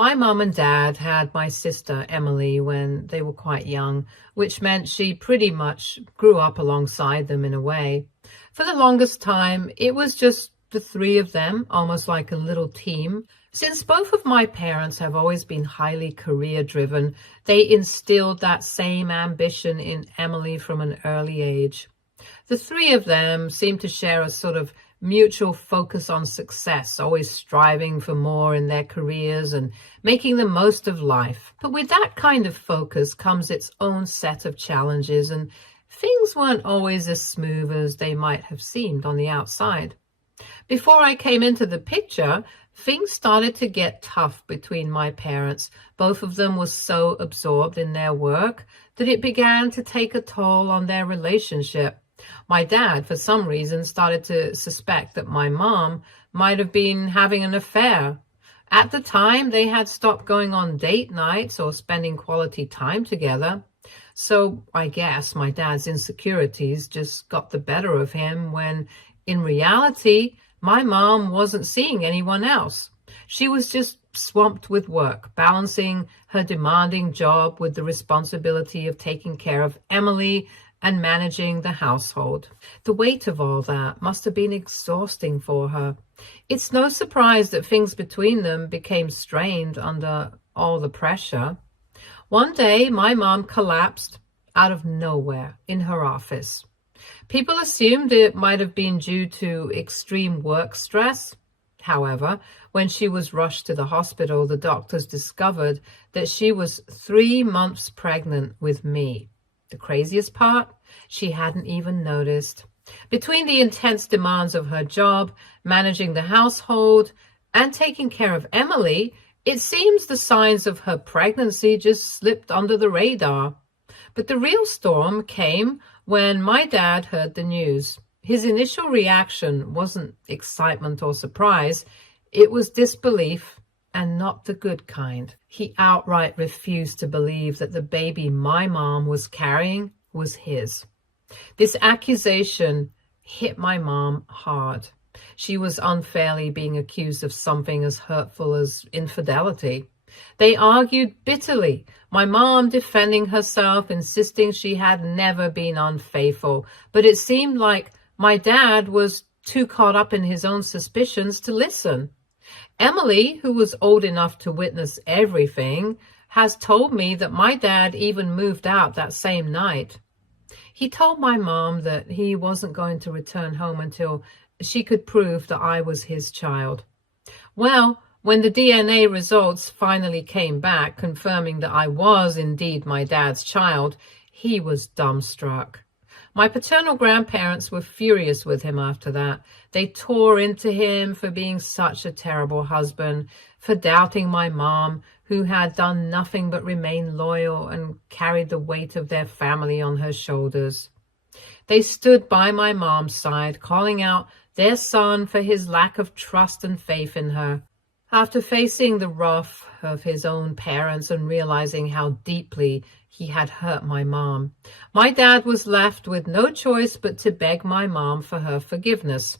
My mom and dad had my sister Emily when they were quite young, which meant she pretty much grew up alongside them in a way. For the longest time, it was just the three of them, almost like a little team. Since both of my parents have always been highly career driven, they instilled that same ambition in Emily from an early age. The three of them seem to share a sort of mutual focus on success, always striving for more in their careers and making the most of life. But with that kind of focus comes its own set of challenges, and things weren't always as smooth as they might have seemed on the outside. Before I came into the picture, things started to get tough between my parents. Both of them were so absorbed in their work that it began to take a toll on their relationship. My dad, for some reason, started to suspect that my mom might have been having an affair. At the time, they had stopped going on date nights or spending quality time together. So I guess my dad's insecurities just got the better of him when, in reality, my mom wasn't seeing anyone else. She was just swamped with work, balancing her demanding job with the responsibility of taking care of Emily and managing the household. The weight of all that must have been exhausting for her. It's no surprise that things between them became strained under all the pressure. One day, my mom collapsed out of nowhere in her office. People assumed it might have been due to extreme work stress. However, when she was rushed to the hospital, the doctors discovered that she was 3 months pregnant with me. The craziest part? She hadn't even noticed. Between the intense demands of her job, managing the household, and taking care of Emily, it seems the signs of her pregnancy just slipped under the radar. But the real storm came when my dad heard the news. His initial reaction wasn't excitement or surprise. It was disbelief, and not the good kind. He outright refused to believe that the baby my mom was carrying was his. This accusation hit my mom hard. She was unfairly being accused of something as hurtful as infidelity. They argued bitterly, my mom defending herself, insisting she had never been unfaithful. But it seemed like my dad was too caught up in his own suspicions to listen. Emily, who was old enough to witness everything, has told me that my dad even moved out that same night. He told my mom that he wasn't going to return home until she could prove that I was his child. Well, when the DNA results finally came back, confirming that I was indeed my dad's child, he was dumbstruck. My paternal grandparents were furious with him after that. They tore into him for being such a terrible husband, for doubting my mom, who had done nothing but remain loyal and carried the weight of their family on her shoulders. They stood by my mom's side, calling out their son for his lack of trust and faith in her. After facing the wrath of his own parents and realizing how deeply he had hurt my mom, my dad was left with no choice but to beg my mom for her forgiveness.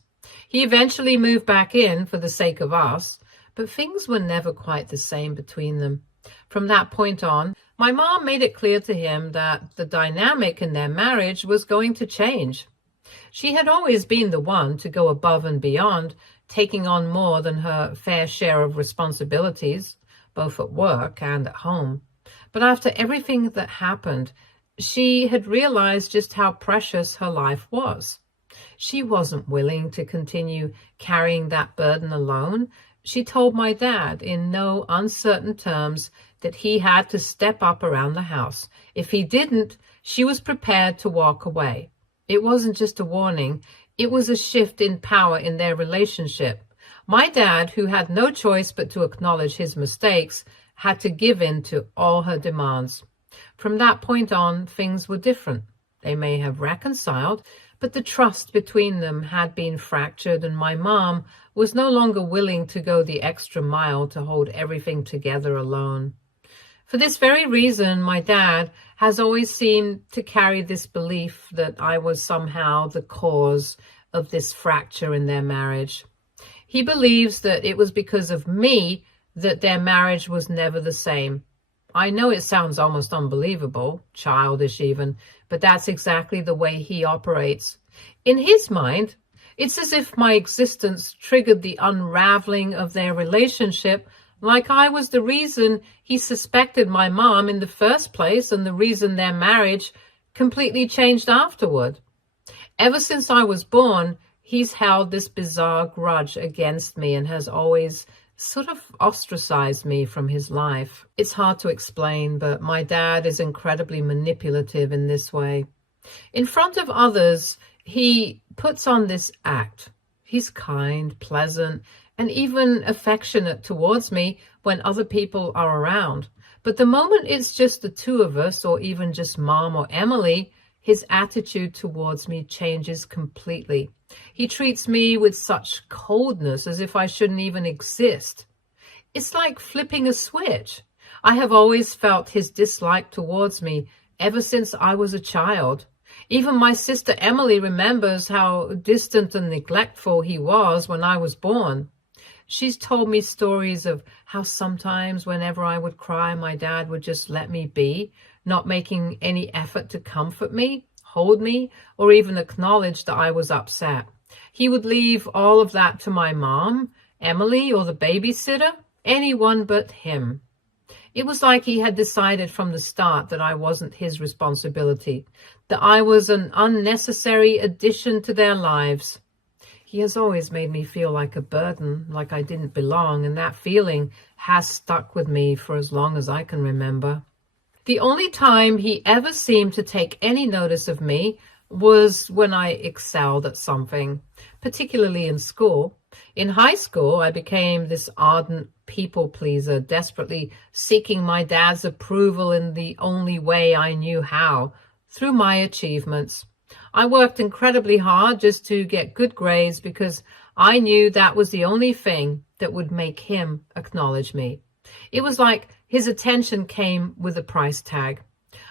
He eventually moved back in for the sake of us, but things were never quite the same between them. From that point on, my mom made it clear to him that the dynamic in their marriage was going to change. She had always been the one to go above and beyond, taking on more than her fair share of responsibilities, both at work and at home. But after everything that happened, she had realized just how precious her life was. She wasn't willing to continue carrying that burden alone. She told my dad in no uncertain terms that he had to step up around the house. If he didn't, she was prepared to walk away. It wasn't just a warning. It was a shift in power in their relationship. My dad, who had no choice but to acknowledge his mistakes, had to give in to all her demands. From that point on, things were different. They may have reconciled, but the trust between them had been fractured, and my mom was no longer willing to go the extra mile to hold everything together alone. For this very reason, my dad has always seemed to carry this belief that I was somehow the cause of this fracture in their marriage. He believes that it was because of me that their marriage was never the same. I know it sounds almost unbelievable, childish even, but that's exactly the way he operates. In his mind, it's as if my existence triggered the unraveling of their relationship, like I was the reason he suspected my mom in the first place and the reason their marriage completely changed afterward. Ever since I was born, he's held this bizarre grudge against me and has always sort of ostracized me from his life. It's hard to explain, but my dad is incredibly manipulative in this way. In front of others, he puts on this act. He's kind, pleasant, and even affectionate towards me when other people are around. But the moment it's just the two of us, or even just Mom or Emily, his attitude towards me changes completely. He treats me with such coldness, as if I shouldn't even exist. It's like flipping a switch. I have always felt his dislike towards me ever since I was a child. Even my sister Emily remembers how distant and neglectful he was when I was born. She's told me stories of how sometimes whenever I would cry, my dad would just let me be, not making any effort to comfort me, hold me, or even acknowledge that I was upset. He would leave all of that to my mom, Emily, or the babysitter, anyone but him. It was like he had decided from the start that I wasn't his responsibility, that I was an unnecessary addition to their lives. He has always made me feel like a burden, like I didn't belong, and that feeling has stuck with me for as long as I can remember. The only time he ever seemed to take any notice of me was when I excelled at something, particularly in school. In high school, I became this ardent people pleaser, desperately seeking my dad's approval in the only way I knew how, through my achievements. I worked incredibly hard just to get good grades because I knew that was the only thing that would make him acknowledge me. It was like his attention came with a price tag.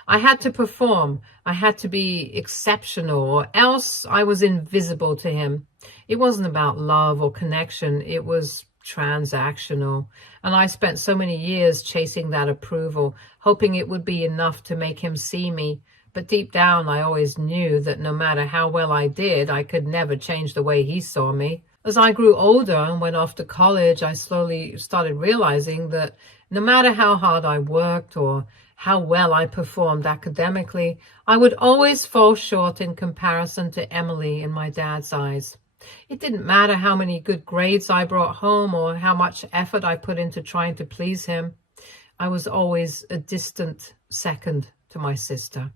I had to perform. I had to be exceptional, or else I was invisible to him. It wasn't about love or connection. It was transactional. And I spent so many years chasing that approval, hoping it would be enough to make him see me. But deep down, I always knew that no matter how well I did, I could never change the way he saw me. As I grew older and went off to college, I slowly started realizing that no matter how hard I worked or how well I performed academically, I would always fall short in comparison to Emily in my dad's eyes. It didn't matter how many good grades I brought home or how much effort I put into trying to please him. I was always a distant second to my sister.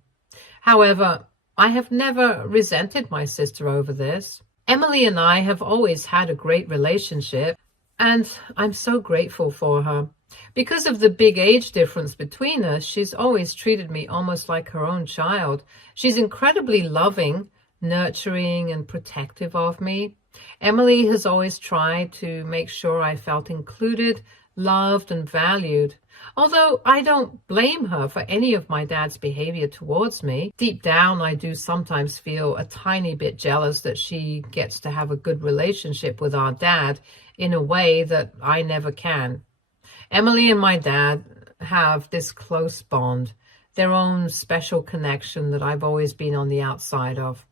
However, I have never resented my sister over this. Emily and I have always had a great relationship, and I'm so grateful for her. Because of the big age difference between us, she's always treated me almost like her own child. She's incredibly loving, nurturing, and protective of me. Emily has always tried to make sure I felt included, loved, and valued. Although I don't blame her for any of my dad's behavior towards me, deep down I do sometimes feel a tiny bit jealous that she gets to have a good relationship with our dad in a way that I never can. Emily and my dad have this close bond, their own special connection that I've always been on the outside of.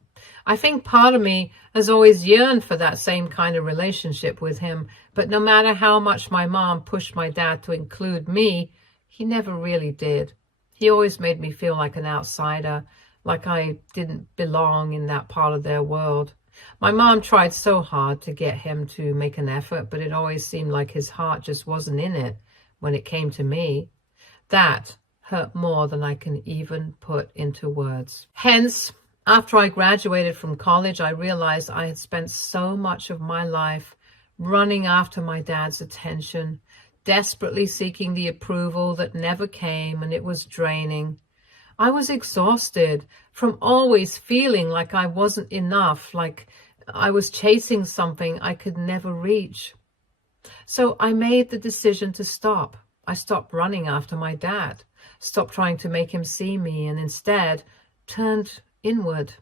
I think part of me has always yearned for that same kind of relationship with him, but no matter how much my mom pushed my dad to include me, he never really did. He always made me feel like an outsider, like I didn't belong in that part of their world. My mom tried so hard to get him to make an effort, but it always seemed like his heart just wasn't in it when it came to me. That hurt more than I can even put into words. Hence, after I graduated from college, I realized I had spent so much of my life running after my dad's attention, desperately seeking the approval that never came, and it was draining. I was exhausted from always feeling like I wasn't enough, like I was chasing something I could never reach. So I made the decision to stop. I stopped running after my dad, stopped trying to make him see me, and instead turned inward.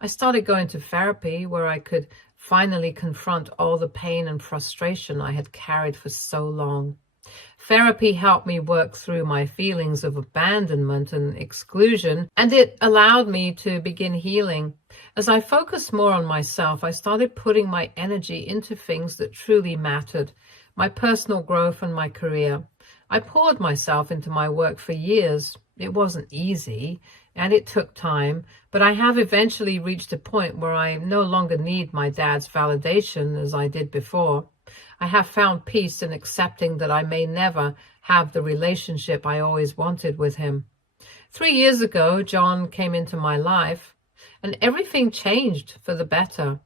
I started going to therapy where I could finally confront all the pain and frustration I had carried for so long. Therapy helped me work through my feelings of abandonment and exclusion, and it allowed me to begin healing. As I focused more on myself, I started putting my energy into things that truly mattered, my personal growth and my career. I poured myself into my work for years. It wasn't easy, and it took time, but I have eventually reached a point where I no longer need my dad's validation as I did before. I have found peace in accepting that I may never have the relationship I always wanted with him. 3 years ago, John came into my life, and everything changed for the better.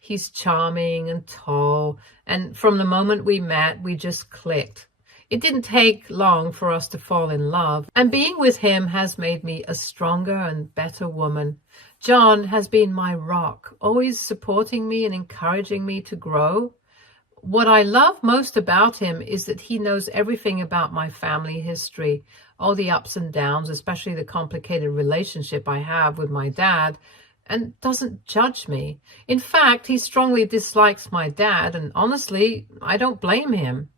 He's charming and tall, and from the moment we met, we just clicked. It didn't take long for us to fall in love, and being with him has made me a stronger and better woman. John has been my rock, always supporting me and encouraging me to grow. What I love most about him is that he knows everything about my family history, all the ups and downs, especially the complicated relationship I have with my dad, and doesn't judge me. In fact, he strongly dislikes my dad, and honestly, I don't blame him.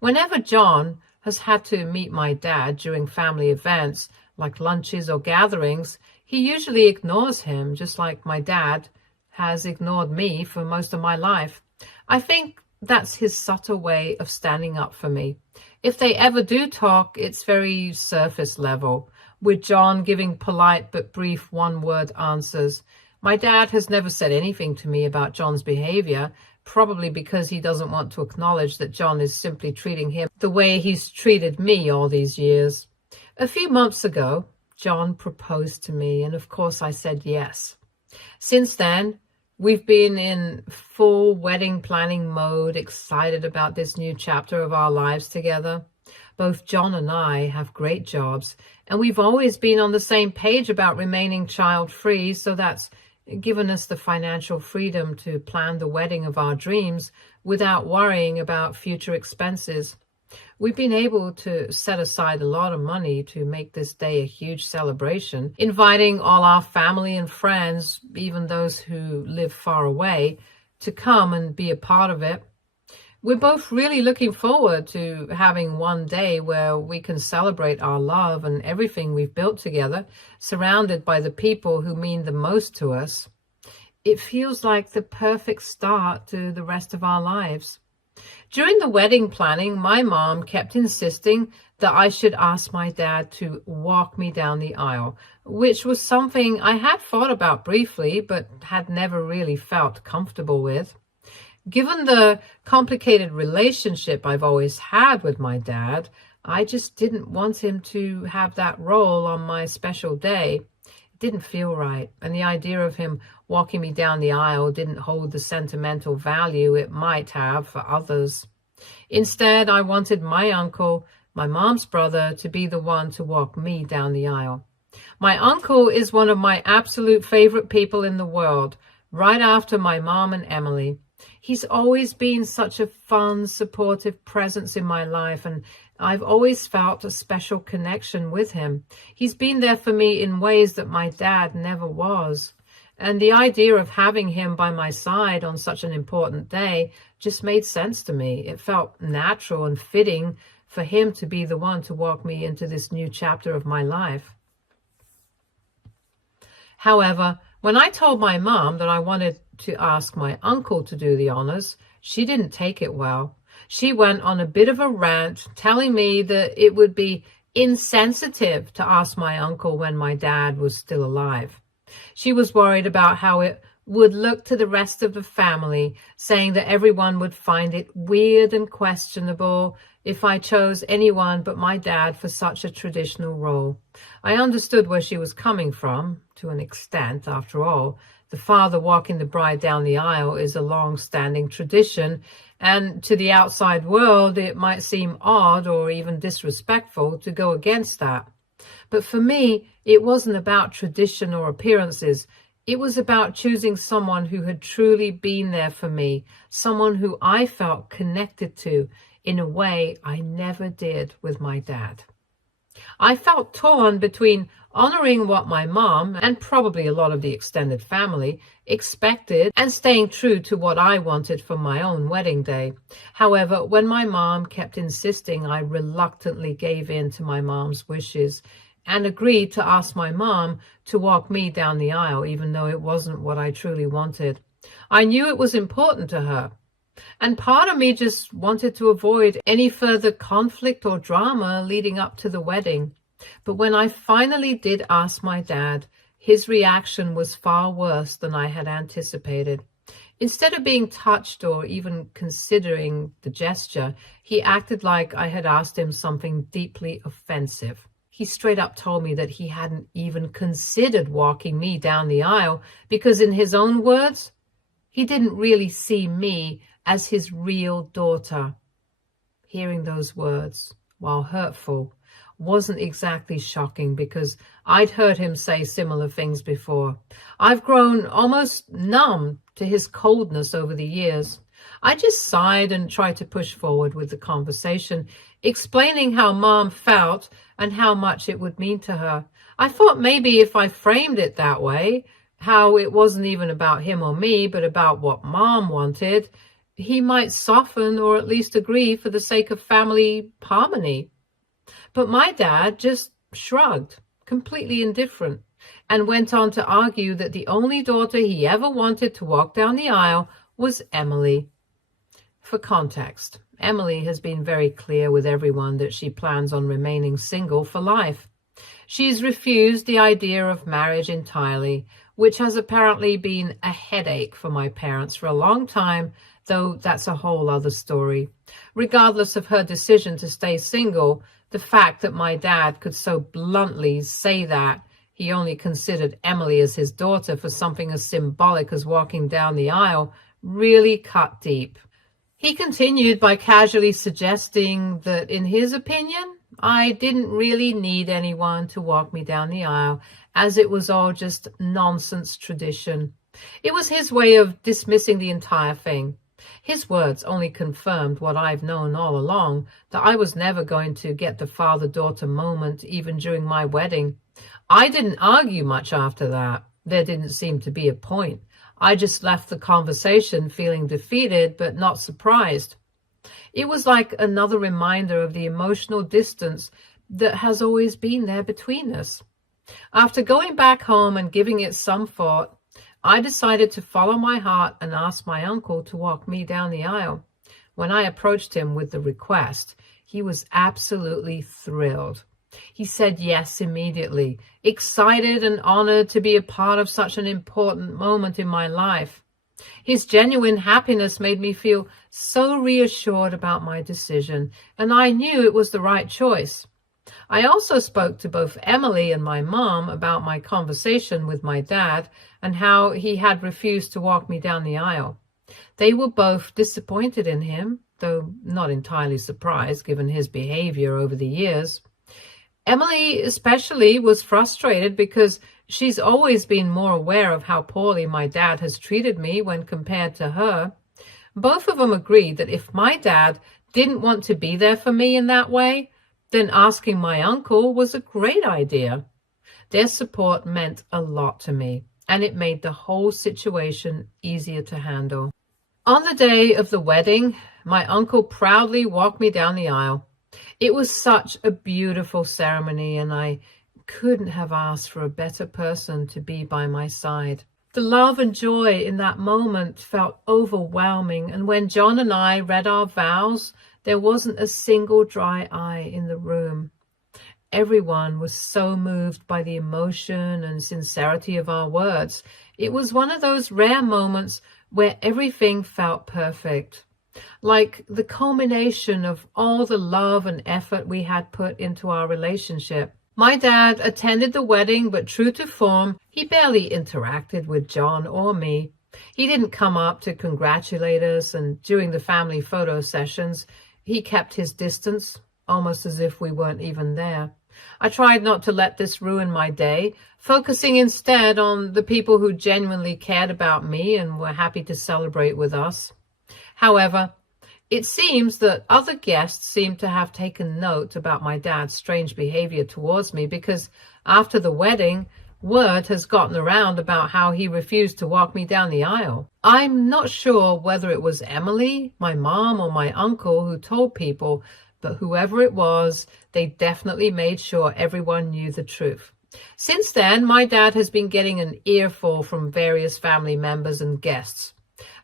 Whenever John has had to meet my dad during family events, like lunches or gatherings, he usually ignores him, just like my dad has ignored me for most of my life. I think that's his subtle way of standing up for me. If they ever do talk, it's very surface level, with John giving polite but brief one-word answers. My dad has never said anything to me about John's behavior, probably because he doesn't want to acknowledge that John is simply treating him the way he's treated me all these years. A few months ago, John proposed to me, and of course I said yes. Since then, we've been in full wedding planning mode, excited about this new chapter of our lives together. Both John and I have great jobs, and we've always been on the same page about remaining child-free, so that's given us the financial freedom to plan the wedding of our dreams without worrying about future expenses. We've been able to set aside a lot of money to make this day a huge celebration, inviting all our family and friends, even those who live far away, to come and be a part of it. We're both really looking forward to having one day where we can celebrate our love and everything we've built together, surrounded by the people who mean the most to us. It feels like the perfect start to the rest of our lives. During the wedding planning, my mom kept insisting that I should ask my dad to walk me down the aisle, which was something I had thought about briefly, but had never really felt comfortable with. Given the complicated relationship I've always had with my dad, I just didn't want him to have that role on my special day. It didn't feel right, and the idea of him walking me down the aisle didn't hold the sentimental value it might have for others. Instead, I wanted my uncle, my mom's brother, to be the one to walk me down the aisle. My uncle is one of my absolute favorite people in the world, right after my mom and Emily. He's always been such a fun, supportive presence in my life, and I've always felt a special connection with him. He's been there for me in ways that my dad never was. And the idea of having him by my side on such an important day just made sense to me. It felt natural and fitting for him to be the one to walk me into this new chapter of my life. However, when I told my mom that I wanted to ask my uncle to do the honors, she didn't take it well. She went on a bit of a rant, telling me that it would be insensitive to ask my uncle when my dad was still alive. She was worried about how it would look to the rest of the family, saying that everyone would find it weird and questionable if I chose anyone but my dad for such a traditional role. I understood where she was coming from, to an extent. After all, the father walking the bride down the aisle is a long-standing tradition, and to the outside world, it might seem odd or even disrespectful to go against that. But for me, it wasn't about tradition or appearances. It was about choosing someone who had truly been there for me, someone who I felt connected to in a way I never did with my dad. I felt torn between honoring what my mom, and probably a lot of the extended family, expected and staying true to what I wanted for my own wedding day. However, when my mom kept insisting, I reluctantly gave in to my mom's wishes and agreed to ask my mom to walk me down the aisle, even though it wasn't what I truly wanted. I knew it was important to her. And part of me just wanted to avoid any further conflict or drama leading up to the wedding. But when I finally did ask my dad, his reaction was far worse than I had anticipated. Instead of being touched or even considering the gesture, he acted like I had asked him something deeply offensive. He straight up told me that he hadn't even considered walking me down the aisle because, in his own words, he didn't really see me as his real daughter. Hearing those words, while hurtful, wasn't exactly shocking because I'd heard him say similar things before. I've grown almost numb to his coldness over the years. I just sighed and tried to push forward with the conversation, explaining how Mom felt and how much it would mean to her. I thought maybe if I framed it that way, how it wasn't even about him or me, but about what Mom wanted, he might soften or at least agree for the sake of family harmony. But my dad just shrugged, completely indifferent, and went on to argue that the only daughter he ever wanted to walk down the aisle was Emily. For context, Emily has been very clear with everyone that she plans on remaining single for life. She's refused the idea of marriage entirely, which has apparently been a headache for my parents for a long time, though that's a whole other story. Regardless of her decision to stay single, the fact that my dad could so bluntly say that he only considered Emily as his daughter for something as symbolic as walking down the aisle really cut deep. He continued by casually suggesting that, in his opinion, I didn't really need anyone to walk me down the aisle, as it was all just nonsense tradition. It was his way of dismissing the entire thing. His words only confirmed what I've known all along, that I was never going to get the father-daughter moment even during my wedding. I didn't argue much after that. There didn't seem to be a point. I just left the conversation feeling defeated but not surprised. It was like another reminder of the emotional distance that has always been there between us. After going back home and giving it some thought, I decided to follow my heart and ask my uncle to walk me down the aisle. When I approached him with the request, he was absolutely thrilled. He said yes immediately, excited and honored to be a part of such an important moment in my life. His genuine happiness made me feel so reassured about my decision, and I knew it was the right choice. I also spoke to both Emily and my mom about my conversation with my dad and how he had refused to walk me down the aisle. They were both disappointed in him, though not entirely surprised given his behavior over the years. Emily especially was frustrated because she's always been more aware of how poorly my dad has treated me when compared to her. Both of them agreed that if my dad didn't want to be there for me in that way, then asking my uncle was a great idea. Their support meant a lot to me, and it made the whole situation easier to handle. On the day of the wedding, my uncle proudly walked me down the aisle. It was such a beautiful ceremony, and I couldn't have asked for a better person to be by my side. The love and joy in that moment felt overwhelming, and when John and I read our vows, there wasn't a single dry eye in the room. Everyone was so moved by the emotion and sincerity of our words. It was one of those rare moments where everything felt perfect, like the culmination of all the love and effort we had put into our relationship. My dad attended the wedding, but true to form, he barely interacted with John or me. He didn't come up to congratulate us, and during the family photo sessions, he kept his distance, almost as if we weren't even there. I tried not to let this ruin my day, focusing instead on the people who genuinely cared about me and were happy to celebrate with us. However, It seems that other guests seem to have taken note about my dad's strange behavior towards me because after the wedding, word has gotten around about how he refused to walk me down the aisle. I'm not sure whether it was Emily, my mom, or my uncle who told people, but whoever it was, they definitely made sure everyone knew the truth. Since then, my dad has been getting an earful from various family members and guests.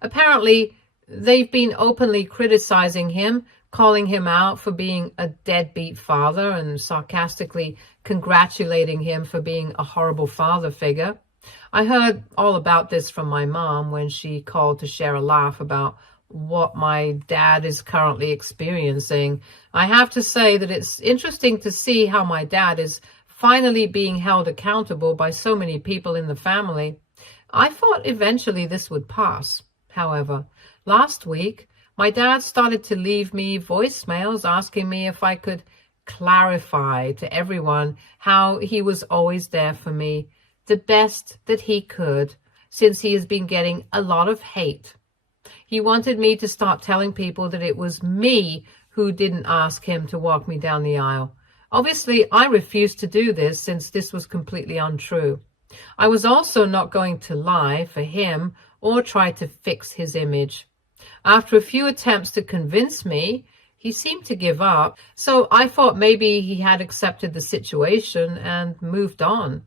Apparently, they've been openly criticizing him, calling him out for being a deadbeat father and sarcastically congratulating him for being a horrible father figure. I heard all about this from my mom when she called to share a laugh about what my dad is currently experiencing. I have to say that it's interesting to see how my dad is finally being held accountable by so many people in the family. I thought eventually this would pass. However, last week, my dad started to leave me voicemails asking me if I could clarify to everyone how he was always there for me, the best that he could, since he has been getting a lot of hate. He wanted me to start telling people that it was me who didn't ask him to walk me down the aisle. Obviously, I refused to do this since this was completely untrue. I was also not going to lie for him or try to fix his image. After a few attempts to convince me, he seemed to give up, so I thought maybe he had accepted the situation and moved on.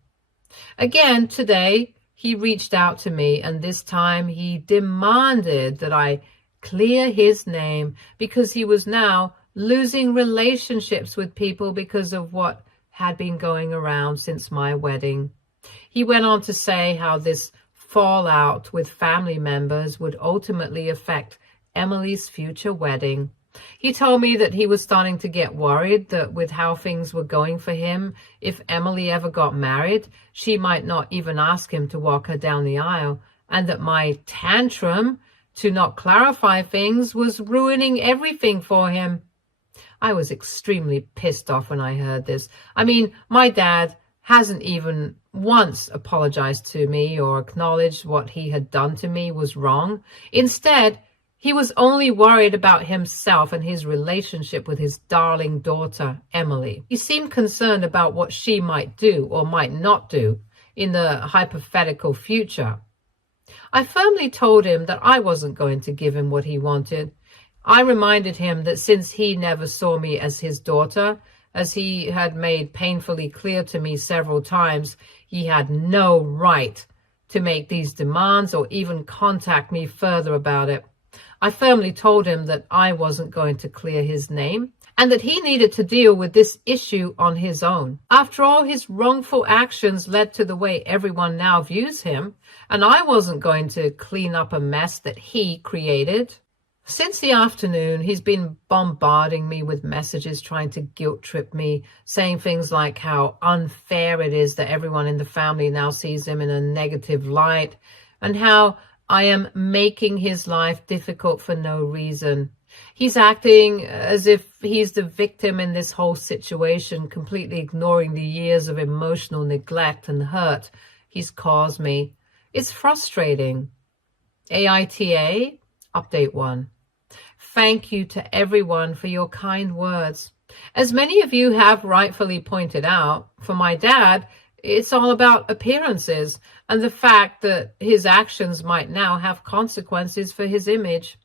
Again, today, he reached out to me, and this time he demanded that I clear his name because he was now losing relationships with people because of what had been going around since my wedding. He went on to say how this fallout with family members would ultimately affect Emily's future wedding. He told me that he was starting to get worried that with how things were going for him, if Emily ever got married, she might not even ask him to walk her down the aisle, and that my tantrum to not clarify things was ruining everything for him. I was extremely pissed off when I heard this. I mean, my dad hasn't even once apologized to me or acknowledged what he had done to me was wrong. Instead, he was only worried about himself and his relationship with his darling daughter, Emily. He seemed concerned about what she might do or might not do in the hypothetical future. I firmly told him that I wasn't going to give him what he wanted. I reminded him that since he never saw me as his daughter, as he had made painfully clear to me several times, he had no right to make these demands or even contact me further about it. I firmly told him that I wasn't going to clear his name and that he needed to deal with this issue on his own. After all, his wrongful actions led to the way everyone now views him, and I wasn't going to clean up a mess that he created. Since the afternoon, he's been bombarding me with messages trying to guilt trip me, saying things like how unfair it is that everyone in the family now sees him in a negative light, and how I am making his life difficult for no reason. He's acting as if he's the victim in this whole situation, completely ignoring the years of emotional neglect and hurt he's caused me. It's frustrating. AITA, Update 1. Thank you to everyone for your kind words. As many of you have rightfully pointed out, for my dad, it's all about appearances and the fact that his actions might now have consequences for his image.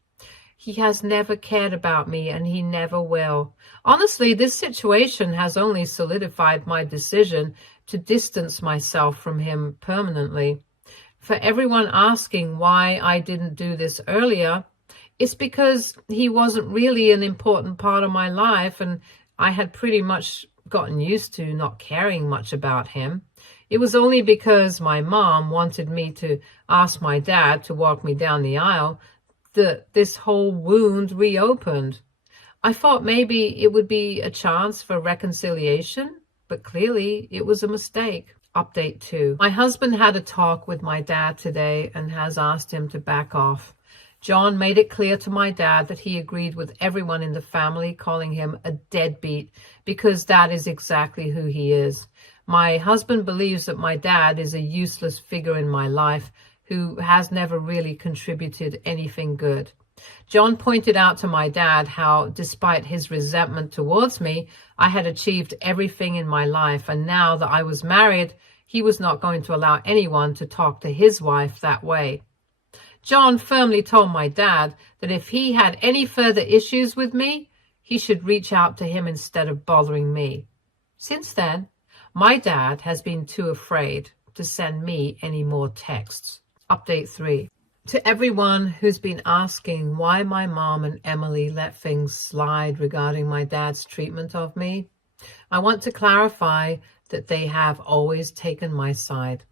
He has never cared about me, and he never will. Honestly, this situation has only solidified my decision to distance myself from him permanently. For everyone asking why I didn't do this earlier, it's because he wasn't really an important part of my life, and I had pretty much gotten used to not caring much about him. It was only because my mom wanted me to ask my dad to walk me down the aisle that this whole wound reopened. I thought maybe it would be a chance for reconciliation, but clearly it was a mistake. Update 2. My husband had a talk with my dad today and has asked him to back off. John made it clear to my dad that he agreed with everyone in the family calling him a deadbeat because that is exactly who he is. My husband believes that my dad is a useless figure in my life who has never really contributed anything good. John pointed out to my dad how, despite his resentment towards me, I had achieved everything in my life, and now that I was married, he was not going to allow anyone to talk to his wife that way. John firmly told my dad that if he had any further issues with me, he should reach out to him instead of bothering me. Since then, my dad has been too afraid to send me any more texts. Update 3. To everyone who's been asking why my mom and Emily let things slide regarding my dad's treatment of me, I want to clarify that they have always taken my side.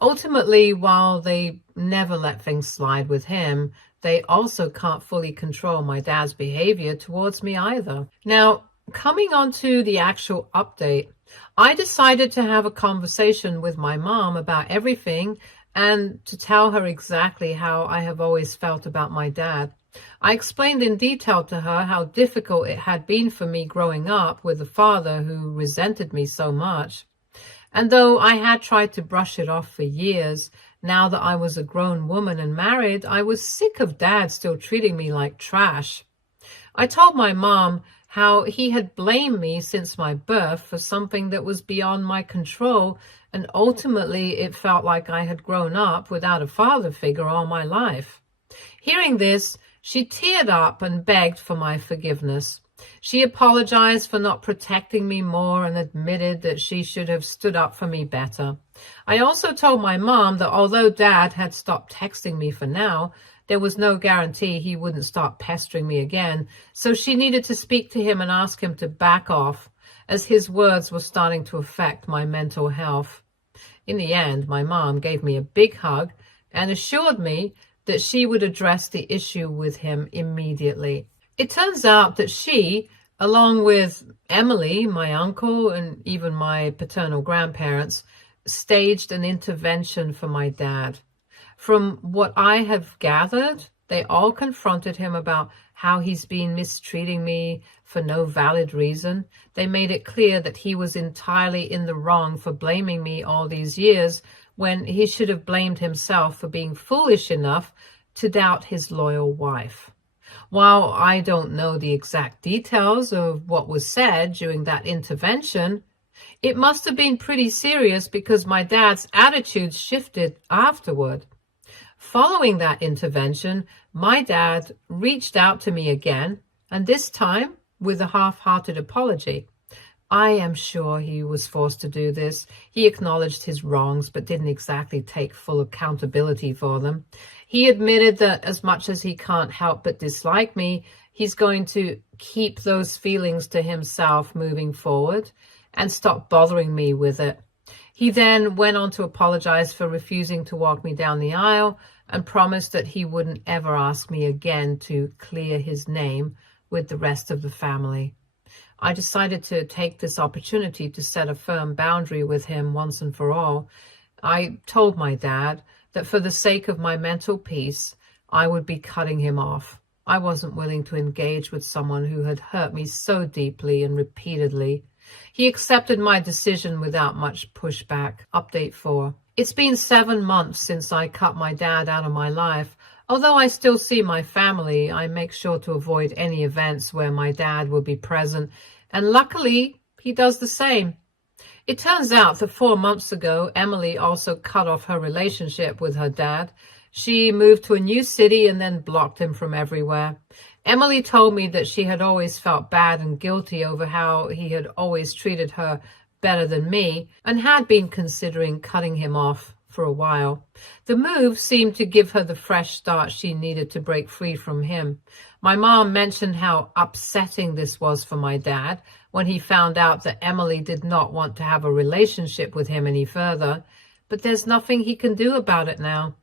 Ultimately, while they never let things slide with him, they also can't fully control my dad's behavior towards me either. Now, coming on to the actual update, I decided to have a conversation with my mom about everything and to tell her exactly how I have always felt about my dad. I explained in detail to her how difficult it had been for me growing up with a father who resented me so much. And though I had tried to brush it off for years, now that I was a grown woman and married, I was sick of Dad still treating me like trash. I told my mom how he had blamed me since my birth for something that was beyond my control, and ultimately it felt like I had grown up without a father figure all my life. Hearing this, she teared up and begged for my forgiveness. She apologized for not protecting me more and admitted that she should have stood up for me better. I also told my mom that although Dad had stopped texting me for now, there was no guarantee he wouldn't start pestering me again, so she needed to speak to him and ask him to back off, as his words were starting to affect my mental health. In the end, my mom gave me a big hug and assured me that she would address the issue with him immediately. It turns out that she, along with Emily, my uncle, and even my paternal grandparents, staged an intervention for my dad. From what I have gathered, they all confronted him about how he's been mistreating me for no valid reason. They made it clear that he was entirely in the wrong for blaming me all these years, when he should have blamed himself for being foolish enough to doubt his loyal wife. While I don't know the exact details of what was said during that intervention, it must have been pretty serious because my dad's attitude shifted afterward. Following that intervention, my dad reached out to me again, and this time with a half-hearted apology. I am sure he was forced to do this. He acknowledged his wrongs, but didn't exactly take full accountability for them. He admitted that as much as he can't help but dislike me, he's going to keep those feelings to himself moving forward and stop bothering me with it. He then went on to apologize for refusing to walk me down the aisle and promised that he wouldn't ever ask me again to clear his name with the rest of the family. I decided to take this opportunity to set a firm boundary with him once and for all. I told my dad that for the sake of my mental peace, I would be cutting him off. I wasn't willing to engage with someone who had hurt me so deeply and repeatedly. He accepted my decision without much pushback. Update 4. It's been 7 months since I cut my dad out of my life. Although I still see my family, I make sure to avoid any events where my dad will be present, and luckily, he does the same. It turns out that 4 months ago, Emily also cut off her relationship with her dad. She moved to a new city and then blocked him from everywhere. Emily told me that she had always felt bad and guilty over how he had always treated her better than me and had been considering cutting him off for a while. The move seemed to give her the fresh start she needed to break free from him. My mom mentioned how upsetting this was for my dad when he found out that Emily did not want to have a relationship with him any further, but there's nothing he can do about it now.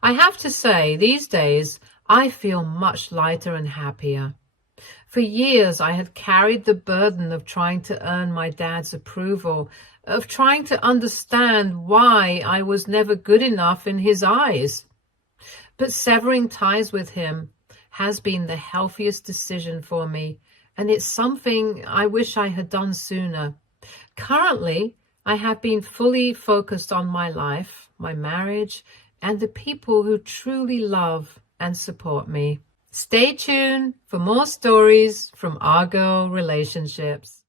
I have to say, these days, I feel much lighter and happier. For years, I had carried the burden of trying to earn my dad's approval, of trying to understand why I was never good enough in his eyes. But severing ties with him has been the healthiest decision for me, and it's something I wish I had done sooner. Currently, I have been fully focused on my life, my marriage, and the people who truly love and support me. Stay tuned for more stories from our girl relationships.